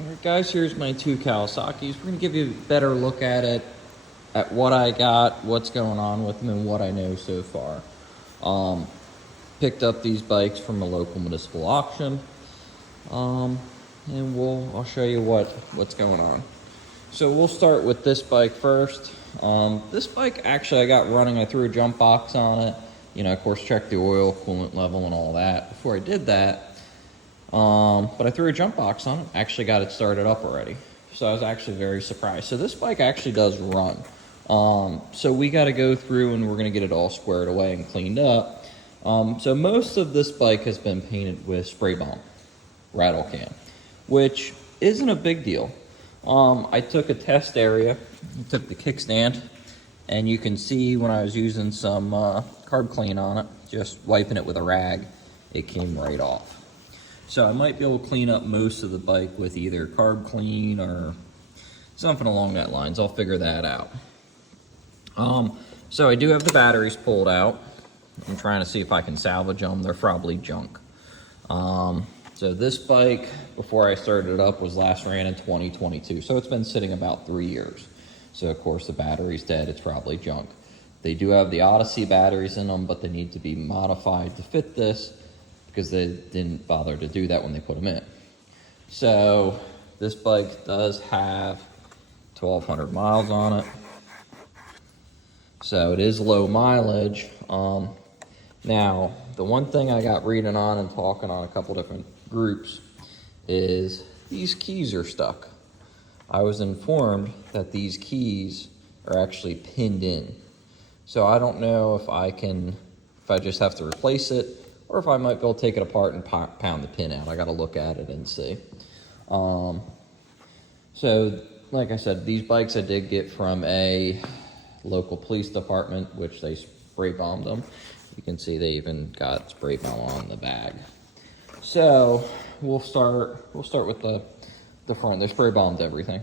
Alright guys, here's my two Kawasaki's. We're going to give you a better look at it, at what I got, what's going on with them, and what I know so far. Picked up these bikes from a local municipal auction, and I'll show you what's going on. So we'll start with this bike first. This bike actually I got running. I threw a jump box on it. Of course, checked the oil, coolant level, and all that. Before I did that, but I threw a jump box on it, actually got it started up already. So I was actually very surprised. So this bike actually does run. So we got to go through and we're going to get it all squared away and cleaned up. So most of this bike has been painted with spray balm, rattle can, which isn't a big deal. I took a test area, took the kickstand, and you can see when I was using some carb clean on it, just wiping it with a rag, it came right off. So I might be able to clean up most of the bike with either carb clean or something along that lines. I'll figure that out. So I do have the batteries pulled out. I'm trying to see if I can salvage them. They're probably junk. So this bike, before I started it up, was last ran in 2022. So it's been sitting about 3 years. So of course the battery's dead. It's probably junk. They do have the Odyssey batteries in them, but they need to be modified to fit this, because they didn't bother to do that when they put them in. So this bike does have 1,200 miles on it. So it is low mileage. Now, the one thing I got reading on and talking on a couple different groups is these keys are stuck. I was informed that these keys are actually pinned in. So I don't know if I just have to replace it, or if I might be able to take it apart and pound the pin out. I got to look at it and see. So, like I said, these bikes I did get from a local police department, which they spray bombed them. You can see they even got spray balm on the bag. So we'll start with the front. They spray bombed everything.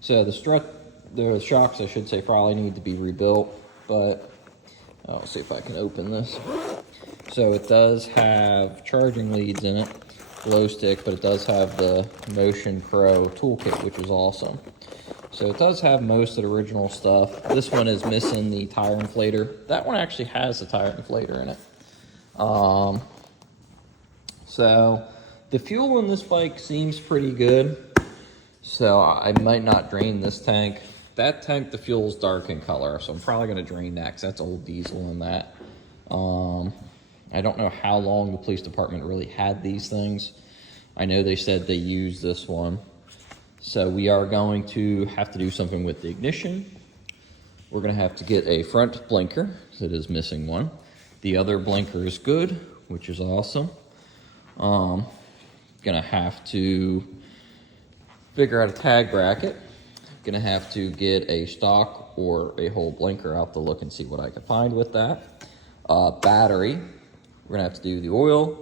So the shocks, I should say, probably need to be rebuilt, but I'll see if I can open this. So it does have charging leads in it, glow stick, but it does have the Motion Pro toolkit, which is awesome. So it does have most of the original stuff. This one is missing the tire inflator. That one actually has the tire inflator in it. So the fuel in this bike seems pretty good. So I might not drain this tank. That tank, the fuel is dark in color, so I'm probably going to drain that because that's old diesel in that. I don't know how long the police department really had these things. I know they said they used this one. So we are going to have to do something with the ignition. We're going to have to get a front blinker, because it is missing one. The other blinker is good, which is awesome. Going to have to figure out a tag bracket. Going to have to get a stock or a whole blinker out to look and see what I can find with that. Battery. We're going to have to do the oil.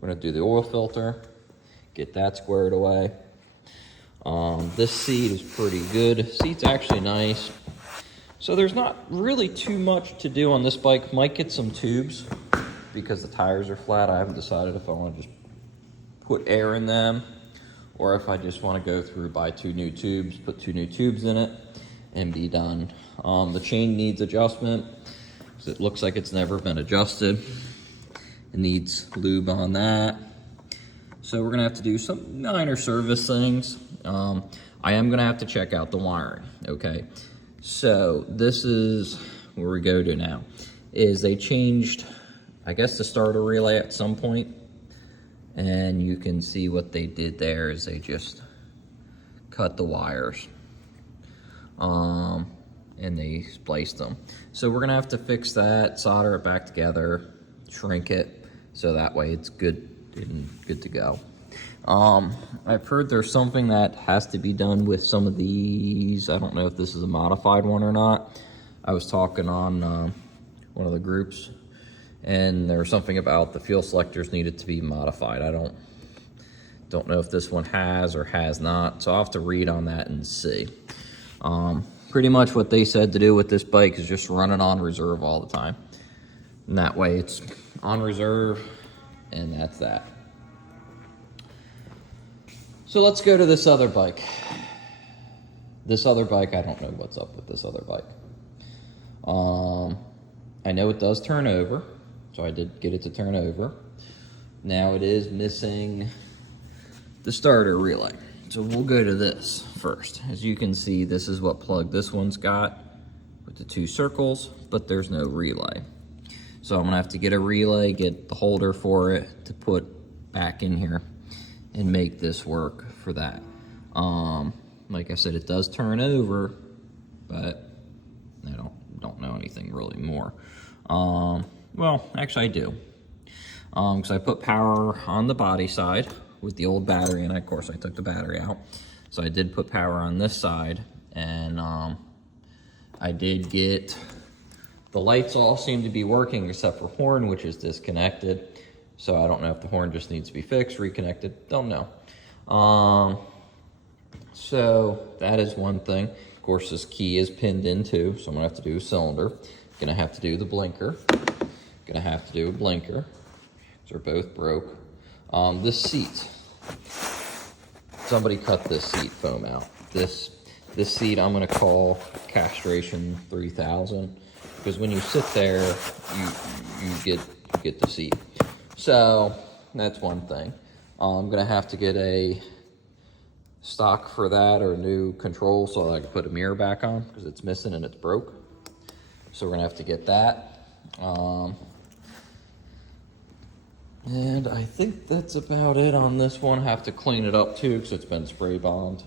We're going to do the oil filter. Get that squared away. This seat is pretty good. Seat's actually nice. So there's not really too much to do on this bike. Might get some tubes because the tires are flat. I haven't decided if I want to just put air in them or if I just want to go through, buy 2 new tubes, put 2 new tubes in it, and be done. The chain needs adjustment because it looks like it's never been adjusted. It needs lube on that. So we're going to have to do some minor service things. I am going to have to check out the wiring, okay? So this is where we go to now, is they changed, I guess, the starter relay at some point. And you can see what they did there is they just cut the wires. And they spliced them. So we're going to have to fix that, solder it back together, shrink it, so that way it's good to go. I've heard there's something that has to be done with some of these. I don't know if this is a modified one or not. I was talking on one of the groups, and there was something about the fuel selectors needed to be modified. I don't know if this one has or has not, so I'll have to read on that and see. Pretty much what they said to do with this bike is just run it on reserve all the time. And that way it's on reserve, and that's that. So let's go to this other bike. This other bike, I don't know what's up with this other bike. I know it does turn over, so I did get it to turn over. Now it is missing the starter relay. So we'll go to this first. As you can see, this is what plug this one's got with the 2 circles, but there's no relay. So I'm gonna have to get a relay, get the holder for it to put back in here and make this work for that. Like I said, it does turn over, but I don't know anything really more. Well, actually I do. Because I put power on the body side with the old battery, and of course I took the battery out. So I did put power on this side, and I did get the lights all seem to be working except for horn, which is disconnected. So I don't know if the horn just needs to be fixed, reconnected, don't know. So that is one thing. Of course, this key is pinned in too, so I'm gonna have to do a cylinder. Gonna have to do the blinker. Gonna have to do a blinker. They're both broke. This seat, somebody cut this seat foam out. This seat I'm gonna call Castration 3000, because when you sit there, you get the seat. So that's one thing. I'm gonna have to get a stock for that, or a new control, so I can put a mirror back on, because it's missing and it's broke. So we're gonna have to get that. And I think that's about it on this one. I have to clean it up too, because it's been spray bombed.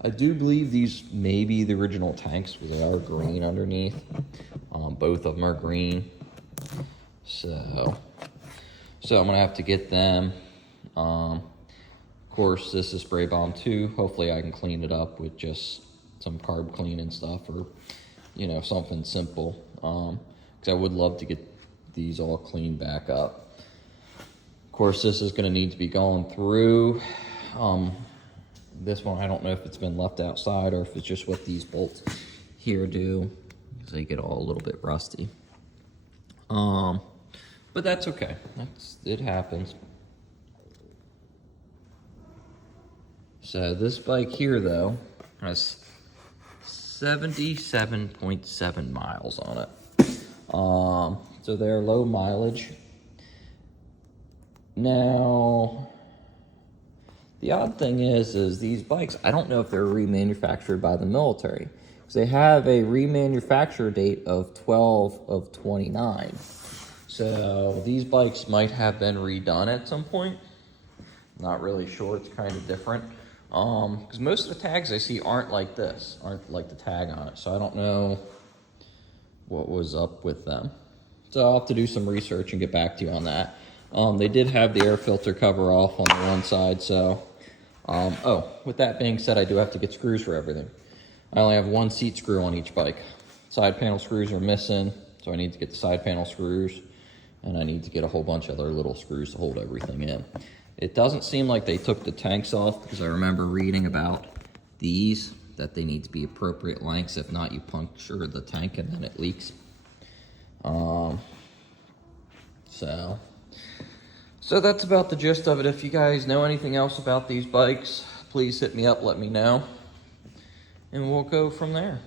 I do believe these may be the original tanks, because they are green underneath. Both of them are green. So I'm gonna have to get them. Of course, this is spray bomb too. Hopefully I can clean it up with just some carb clean and stuff, or something simple. Because I would love to get these all cleaned back up. Of course, this is going to need to be going through. This one, I don't know if it's been left outside or if it's just what these bolts here do, because they get all a little bit rusty. But that's okay. It happens. So this bike here, though, has 77.7 miles on it. So they're low mileage. Now, the odd thing is these bikes, I don't know if they're remanufactured by the military, because they have a remanufacture date of 12/29. So these bikes might have been redone at some point. Not really sure, it's kind of different. Because most of the tags I see aren't like this, aren't like the tag on it. So I don't know what was up with them. So I'll have to do some research and get back to you on that. They did have the air filter cover off on the one side, so, with that being said, I do have to get screws for everything. I only have 1 seat screw on each bike. Side panel screws are missing, so I need to get the side panel screws, and I need to get a whole bunch of other little screws to hold everything in. It doesn't seem like they took the tanks off, because I remember reading about these, that they need to be appropriate lengths. If not, you puncture the tank and then it leaks. So that's about the gist of it. If you guys know anything else about these bikes, please hit me up, let me know, and we'll go from there.